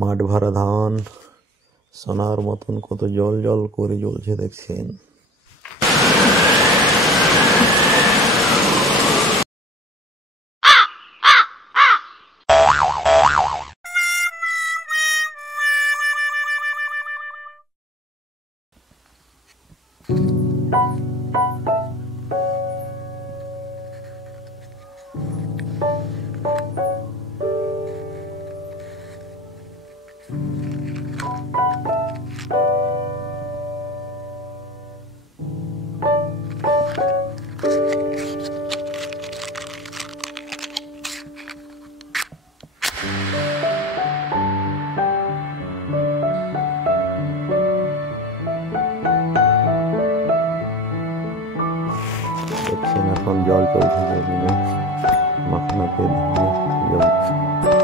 মাঠ ভরা ধান সোনার মতন কত জল জল করে জ্বলছে দেখছেন। দেখছেন এখন জল চলছে জমিনে, মাখানাতে ধানে জল।